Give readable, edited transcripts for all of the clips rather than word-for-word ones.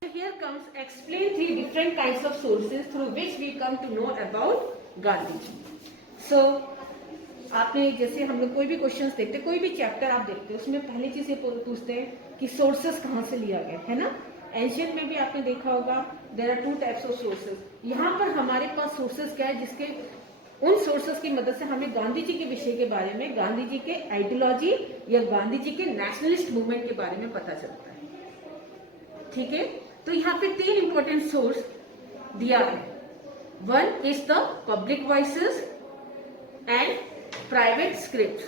So here comes explain 3 different kinds of sources through which we come to know about Gandhi ji. So आपने जैसे हम लोग कोई भी क्वेश्चंस देखते, कोई भी चैप्टर आप देखते हैं, उसमें पहली चीज ये पूछते हैं कि सोर्सेस कहाँ से लिया गया है ना. एंशियंट में भी आपने देखा होगा there are 2 types of sources. यहाँ पर हमारे पास सोर्सेस क्या है, जिसके उन सोर्सेस की मदद से हमें गांधी जी के विषय के बारे में, गांधी जी के आइडियोलॉजी या गांधी जी के नेशनलिस्ट मूवमेंट के बारे में पता चलता है. ठीक है, तो यहाँ पे 3 इंपॉर्टेंट सोर्स दिया है. One is the public voices and private scripts.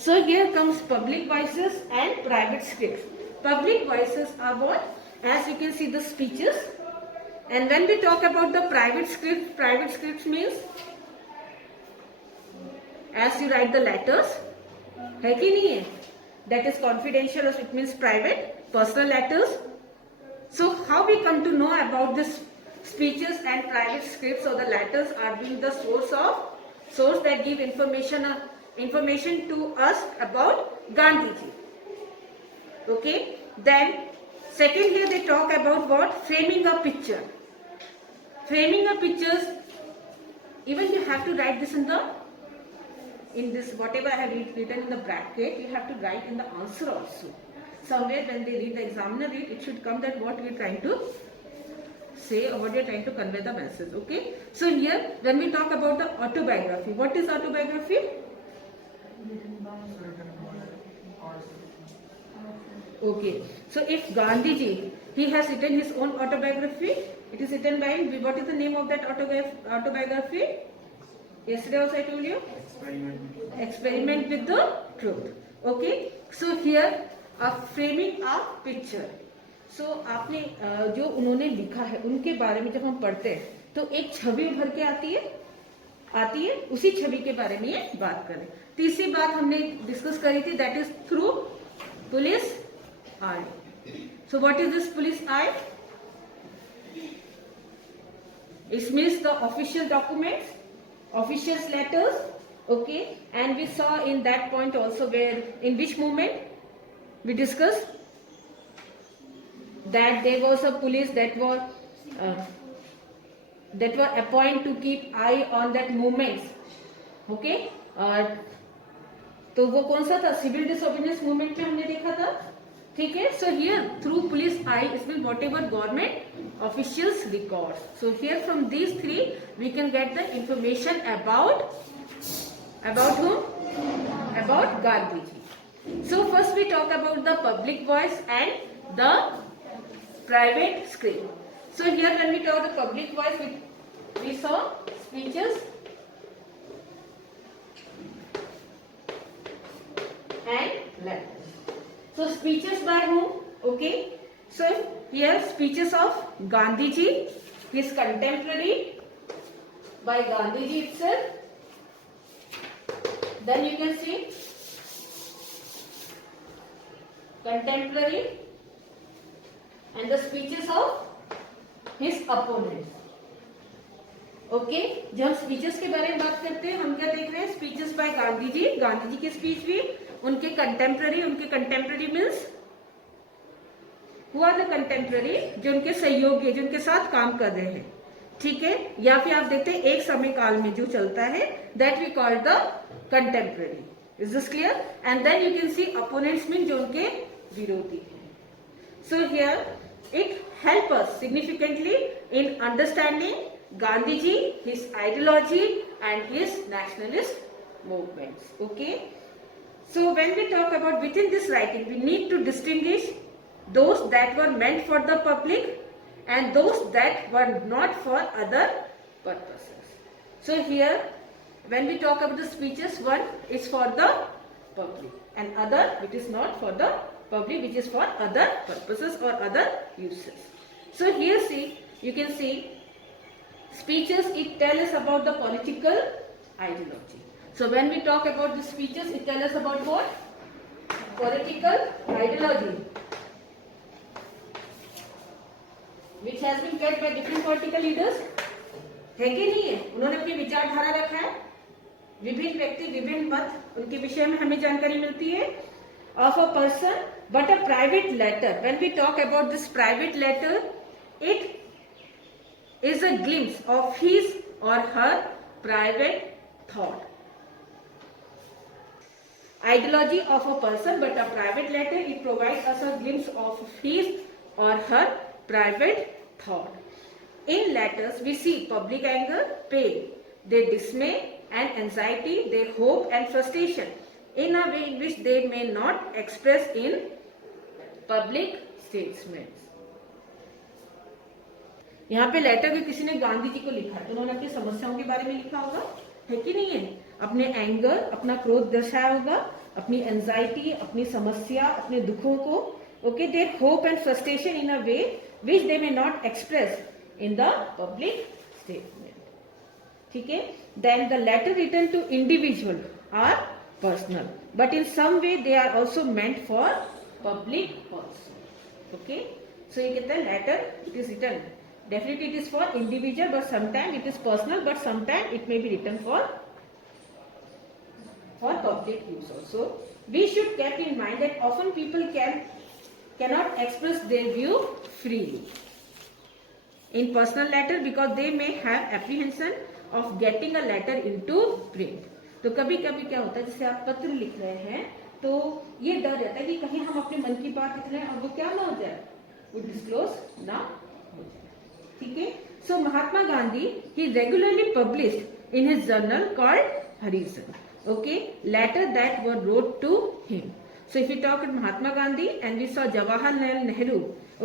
So here comes public voices and private scripts. Public voices are what? As you can see the speeches. And when we talk about the private scripts means as you write the letters, है कि नहीं है? That is confidential, or it means private, personal letters. So how we come to know about this speeches and private scripts or the letters are being the source that give information to us about Gandhi ji. Okay, then second here they talk about what? Framing a picture. Framing a pictures, even you have to write this in this whatever I have written in the bracket, you have to write in the answer also. Somewhere when they read, the examiner read, it should come that what we are trying to say or what we are trying to convey the message. Okay, so here when we talk about the autobiography, what is autobiography? Okay, so if Gandhi ji, he has written his own autobiography, it is written by him. What is the name of that autobiography? Yesterday also I told you, experiment with the truth. Okay, so here framing a picture. So आपने जो उन्होंने लिखा है उनके बारे में जब हम पढ़ते हैं तो एक छवि उभर के आती है, उसी छवि के बारे में ये बात करें. तीसरी बात हमने डिस्कस करी थी, that is through police eye. So what is this police eye? It means the official documents, official letters. Okay, and we saw in that point also where in which movement we discuss that there was a police that were appointed to keep eye on that movements. Okay, तो वो कौन सा था? Civil disobedience movement में हमने देखा था. ठीक है, so here through police eye it mean whatever government officials record. So here from these 3 we can get the information about whom? About Gandhi ji. So first we talk about the public voice and the private script. So here when we talk the public voice, we saw speeches and letters. So speeches by whom? Okay, so here speeches of Gandhi ji, his contemporary by Gandhi ji itself. Then you can see contemporary and the speeches of his opponents. Okay, जब हम speeches के बारे में बात करते हैं हम क्या देख रहे हैं? स्पीचेस बाय गांधी जी की स्पीच भी, उनके कंटेम्पररी मीन्स हुआ द कंटेम्पररी, जो उनके सहयोगी, जो उनके साथ काम कर रहे हैं. ठीक है, या फिर आप देखते हैं एक समय काल में जो चलता है, that we call the contemporary. Is this clear? And then you can see opponents mean जो उनके विरोधी हैं. So here it help us significantly in understanding Gandhi ji, his ideology and his nationalist movements. Okay, so when we talk about within this writing, we need to distinguish those that were meant for the public and those that were not for other purposes. So here when we talk about the speeches, one is for the public and other which is not for the public, which is for other purposes or other uses. So here see, you can see speeches, it tells us about the political ideology. So when we talk about the speeches, it tells us about what? Political ideology, which has been kept by different political leaders. है कि नहीं है? उन्होंने अपनी विचारधारा रखा है, विभिन्न व्यक्ति विभिन्न मत, उनके विषय में हमें जानकारी मिलती है. Of a person But a private letter, when we talk about this private letter, it is a glimpse of his or her private thought. Ideology of a person, but a private letter, it provides us a glimpse of his or her private thought. In letters, we see public anger, pain, their dismay and anxiety, their hope and frustration, in a way in which they may not express in public statements. यहाँ पे letter भी किसी ने गांधी जी को लिखा है, तो उन्होंने अपनी समस्याओं के बारे में लिखा होगा, है कि नहीं है? अपने एंगर, अपना क्रोध दर्शाया होगा, अपनी एंजाइटी, अपनी समस्या, अपने दुखों को, okay, their hope and frustration in a way which they may not express in the public statement. ठीक है? Then the letter written to individual are personal, but in some way they are also meant for public also. Okay, so ये कहता है letter it is written. Definitely it is for individual, but sometimes it is personal, but sometimes it may be written for public use also. We should keep in mind that often people cannot express their view freely in personal letter because they may have apprehension of getting a letter into print. तो कभी कभी क्या होता है, जैसे आप पत्र लिख रहे हैं तो ये डर रहता है कि कहीं हम अपने मन की बात लिख रहे हैं और वो क्या ना हो जाए, वो डिस्क्लोज ना हो जाए. ठीक है? सो Mahatma Gandhi he regularly published in his journal called Horizon, okay, letter that were wrote to him. So if we talk about Mahatma Gandhi and we saw Jawaharlal Nehru,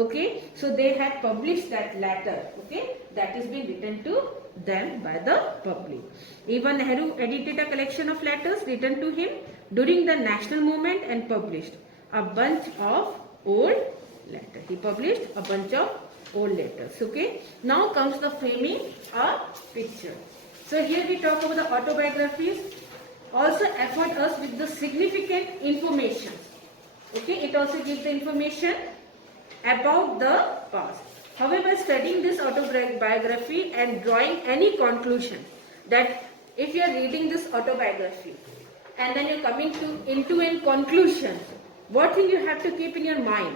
okay, so they had published that letter, okay, that is being written to them by the public. Even Nehru edited a collection of letters written to him during the national movement and published a bunch of old letters. He published a bunch of old letters. Okay, now comes the framing a picture. So here we talk about the autobiographies also afford us with the significant information. Okay, it also gives the information about the past. However, studying this autobiography and drawing any conclusion that if you are reading this autobiography and then you are coming into a conclusion, what thing you have to keep in your mind,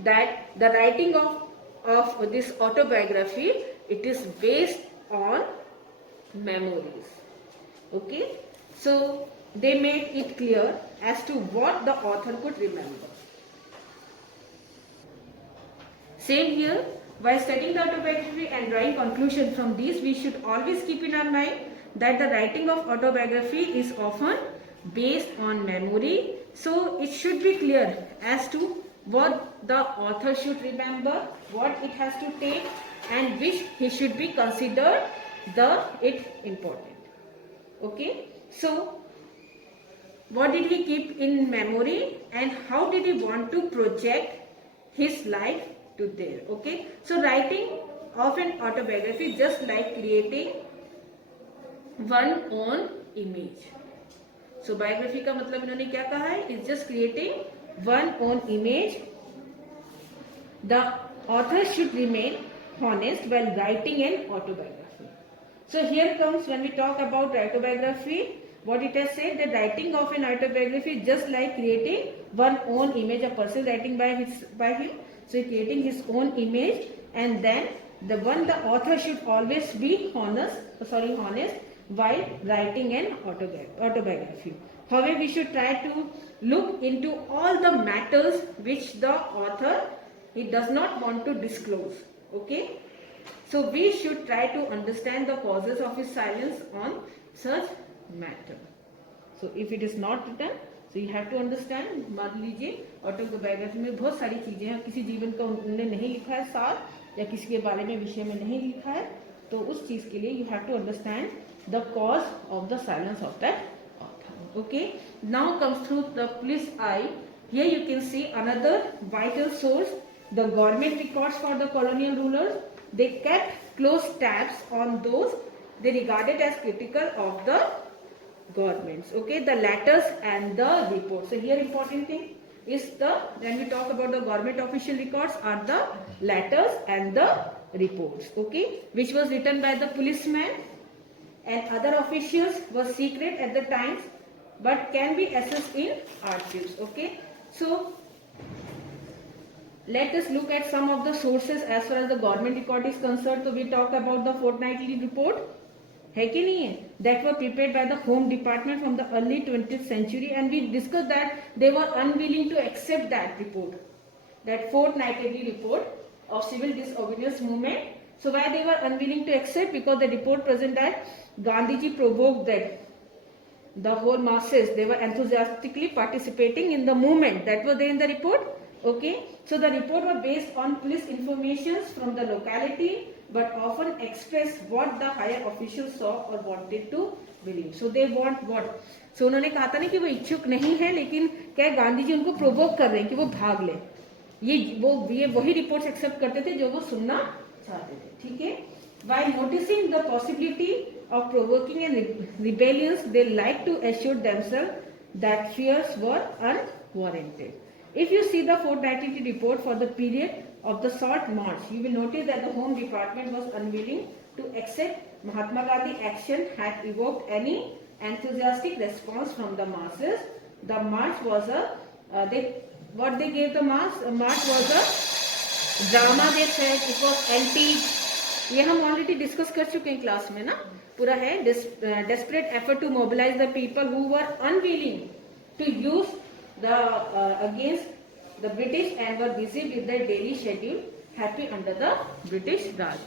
that the writing of this autobiography, it is based on memories. Okay, so they made it clear as to what the author could remember. Same here, while studying the autobiography and drawing conclusion from these, we should always keep in our mind that the writing of autobiography is often based on memory. So it should be clear as to what the author should remember, what it has to take, and which he should be considered it important. Okay, so what did he keep in memory and how did he want to project his life to there? Okay, so writing of an autobiography just like creating one own image. So biography का मतलब इन्होंने क्या कहा है? It's just creating one own image. The author should remain honest while writing an autobiography. So here comes, when we talk about autobiography, what it has said, that writing of an autobiography is just like creating one own image. A person writing by him, so creating his own image, and then the author should always be honest while writing an autobiography. However, we should try to look into all the matters which the author he does not want to disclose. Okay, so we should try to understand the causes of his silence on such matter. So if it is not written, so you have to understand. मान लीजिए autobiography में बहुत सारी चीजें हैं, किसी जीवन का उन्होंने नहीं लिखा है सार, या किसी के बारे में विषय में नहीं लिखा है, तो उस चीज के लिए you have to understand the cause of the silence of that author. Okay, now comes through the police eye. Here you can see another vital source, the government records for the colonial rulers. They kept close tabs on those they regarded as critical of the governments. Okay, the letters and the reports. So here important thing is when we talk about the government official records are the letters and the reports. Okay, which was written by the policeman and other officials, was secret at the times but can be accessed in archives. Okay, so Let us look at some of the sources as far as the government record is concerned. So we talk about the fortnightly report, है कि नहीं है, that were prepared by the Home Department from the early 20th century, and we discussed that they were unwilling to accept that report, that fortnightly report of civil disobedience movement. So why they were unwilling to accept? Because the report present that Gandhiji provoked that the whole masses, they were enthusiastically participating in the movement that was there in the report. Okay, so the report was based on police informations from the locality, but often expressed what the higher officials saw or wanted to believe. So they want what? So उन्होंने कहा था ना कि वो इच्छुक नहीं है, लेकिन क्या गांधी जी उनको प्रोवोक कर रहे हैं कि वो भाग ले. ये वही रिपोर्ट्स एक्सेप्ट करते थे जो वो सुनना चाहते थे. ठीक है. By noticing the possibility of provoking a rebellions, they like to assure themselves that fears were unwarranted. If you see the fortnightly report for the period of the Salt March, you will notice that the Home Department was unwilling to accept Mahatma Gandhi action had evoked any enthusiastic response from the masses. The march was what they gave the march was a drama. They said it was anti. ये हम already discuss कर चुके हैं class में ना, पूरा है. desperate effort to mobilize the people who were unwilling to use the against the British and were busy with their daily schedule, happy under the British Raj.